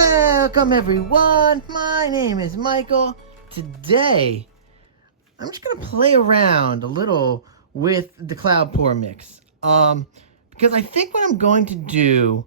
Welcome everyone, my name is Michael. Today, I'm just gonna play around a little with the cloud pour mix. Because I think what I'm going to do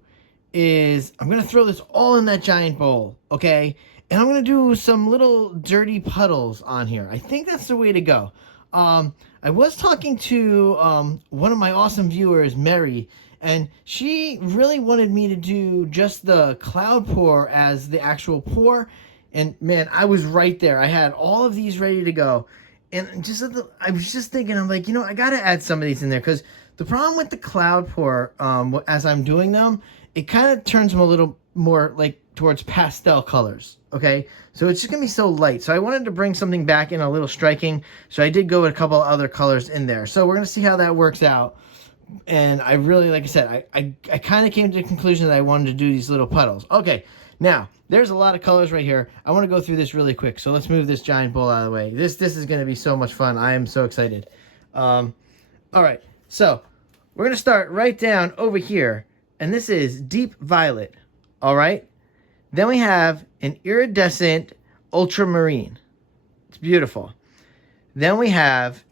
is I'm gonna throw this all in that giant bowl, okay? And I'm gonna do some little dirty puddles on here. I think that's the way to go. I was talking to one of my awesome viewers, Mary, and she really wanted me to do just the cloud pour as the actual pour. And man, I was right there. I had all of these ready to go. And I was just thinking, I'm like, I got to add some of these in there. Because the problem with the cloud pour, as I'm doing them, it kind of turns them a little more like towards pastel colors. Okay, so it's just going to be so light. So I wanted to bring something back in a little striking. So I did go with a couple other colors in there. So we're going to see how that works out. And I really, like I said, I kind of came to the conclusion that I wanted to do these little puddles. Okay, now, there's a lot of colors right here. I want to go through this really quick. So let's move this giant bowl out of the way. This is going to be so much fun. I am so excited. All right, so we're going to start right down over here. And this is deep violet, all right? Then we have an iridescent ultramarine. It's beautiful. Then we have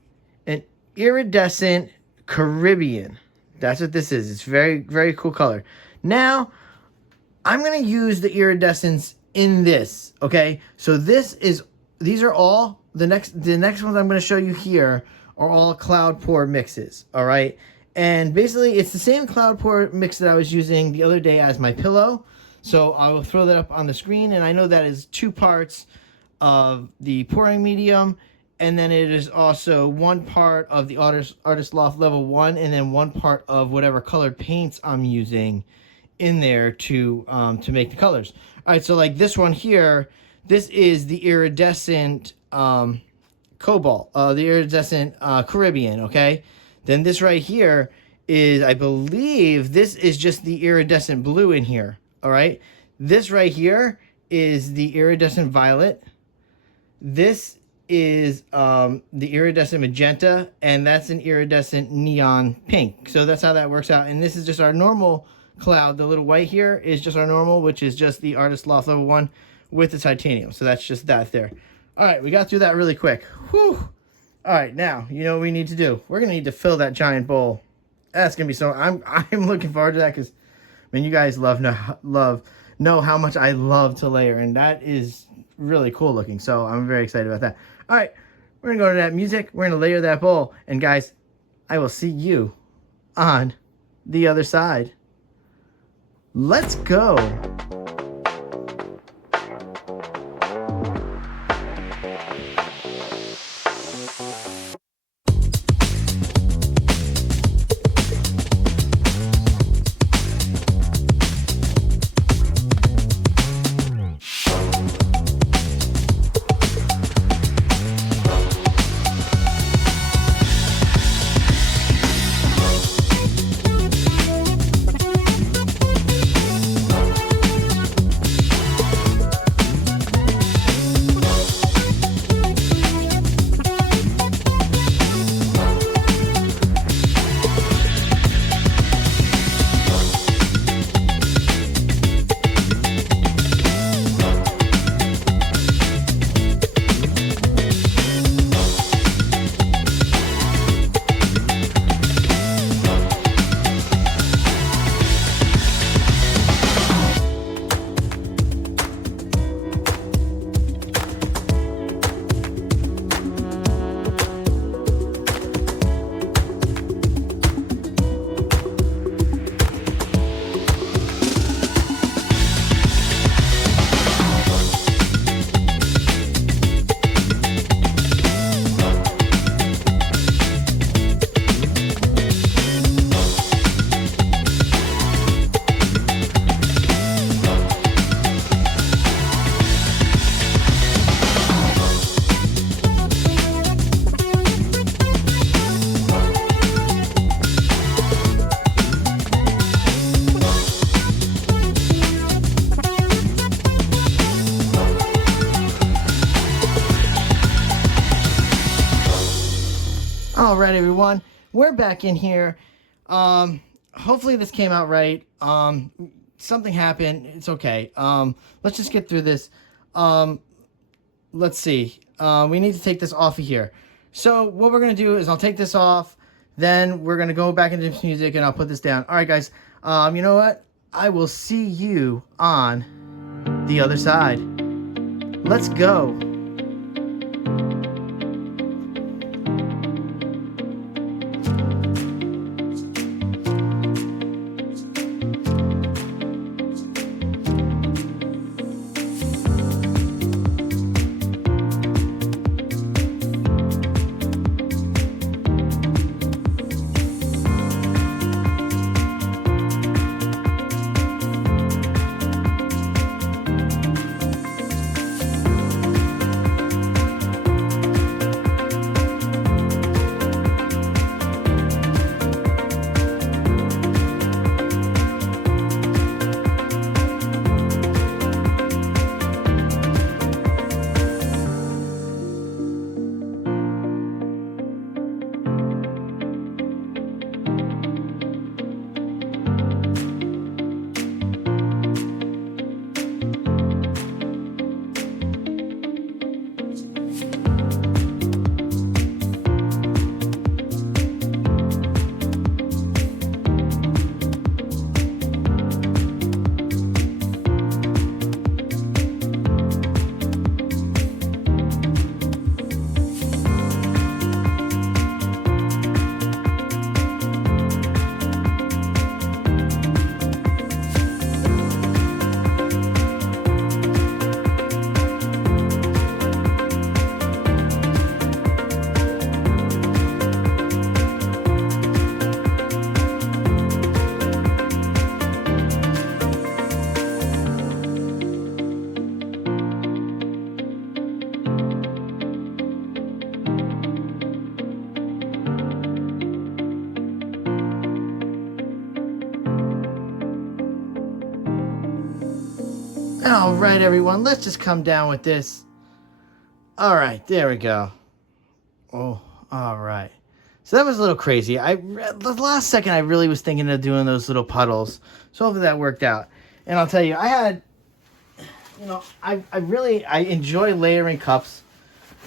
an iridescent Caribbean. That's what this is. It's very, very cool color. Now, I'm going to use the iridescence in this, okay? So these are all, the next ones I'm going to show you here are all cloud pour mixes, all right? And basically, it's the same cloud pour mix that I was using the other day as my pillow. So I will throw that up on the screen, and I know that is 2 parts of the pouring medium, and then it is also 1 part of the Artist Loft level 1, and then 1 part of whatever colored paints I'm using in there to make the colors. All right, so like this one here, this is the iridescent cobalt, the iridescent Caribbean, okay? Then this right here is, I believe, this is just the iridescent blue in here, all right? This right here is the iridescent violet. This is the iridescent magenta, and that's an iridescent neon pink. So that's how that works out. And this is just our normal cloud. The little white here is just our normal, which is just the Artist Loft level 1 with the titanium. So that's just that there. All right, we got through that really quick. Whew. All right, now, you know what we need to do? We're going to need to fill that giant bowl. That's going to be so... I'm looking forward to that because, I mean, you guys know how much I love to layer, and that is really cool looking. So I'm very excited about that. All right, we're going to go to that music. We're going to layer that bowl. And guys, I will see you on the other side. Let's go. All right, everyone, we're back in here. Hopefully this came out right. something happened. It's okay. Let's just get through this. Let's see. We need to take this off of here. So what we're going to do is I'll take this off. Then we're going to go back into this music and I'll put this down. All right, guys. You know what? I will see you on the other side. Let's go. All right, everyone, let's just come down with this. All right, there we go. Oh, all right. So that was a little crazy. The last second I really was thinking of doing those little puddles. So hopefully that worked out. And I'll tell you, I had, you know, I enjoy layering cups.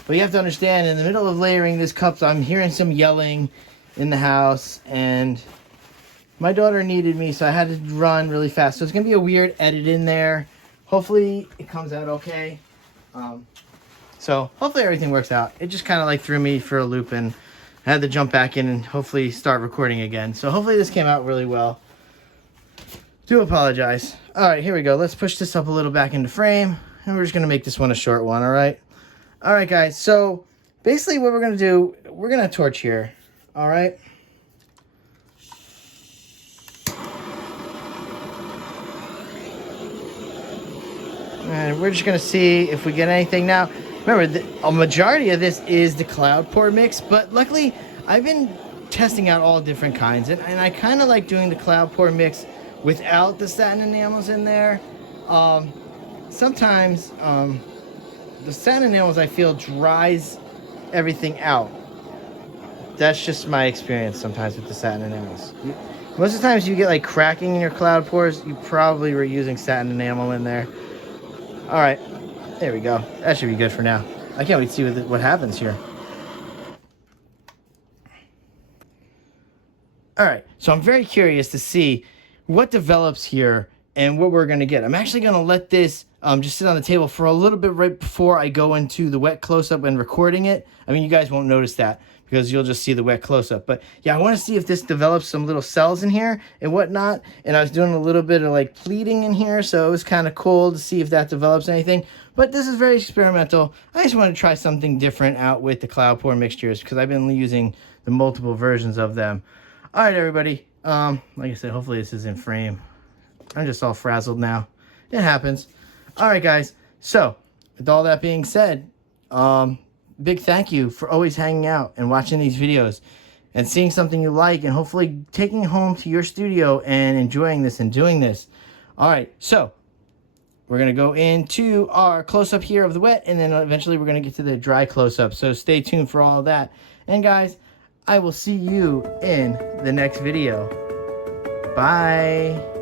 But you have to understand, in the middle of layering these cups, I'm hearing some yelling in the house. And my daughter needed me, so I had to run really fast. So it's going to be a weird edit in there. Hopefully it comes out okay. So hopefully everything works out. It just kind of like threw me for a loop and I had to jump back in and hopefully start recording again. So hopefully this came out really well. Do apologize. All right, here we go. Let's push this up a little back into frame. And we're just going to make this one a short one, all right? All right, guys. So basically what we're going to do, we're going to torch here, all right? And we're just going to see if we get anything now. Remember, a majority of this is the cloud pour mix, but luckily I've been testing out all different kinds. And I kind of like doing the cloud pour mix without the satin enamels in there. Sometimes the satin enamels, I feel, dries everything out. That's just my experience sometimes with the satin enamels. Most of the times you get like cracking in your cloud pours, you probably were using satin enamel in there. All right, there we go. That should be good for now. I can't wait to see what happens here. All right, so I'm very curious to see what develops here and what we're going to get. I'm actually going to let this just sit on the table for a little bit right before I go into the wet close-up and recording it. I mean, you guys won't notice that because you'll just see the wet close-up. But yeah, I want to see if this develops some little cells in here and whatnot. And I was doing a little bit of like pleating in here, so it was kind of cool to see if that develops anything. But this is very experimental. I just want to try something different out with the cloud pour mixtures because I've been using the multiple versions of them. All right, everybody. Like I said, hopefully this is in frame. I'm just all frazzled now. It happens. All right, guys. So with all that being said, big thank you for always hanging out and watching these videos and seeing something you like and hopefully taking it home to your studio and enjoying this and doing this. All right, so we're going to go into our close-up here of the wet, and then eventually we're going to get to the dry close-up. So stay tuned for all of that. And guys, I will see you in the next video. Bye.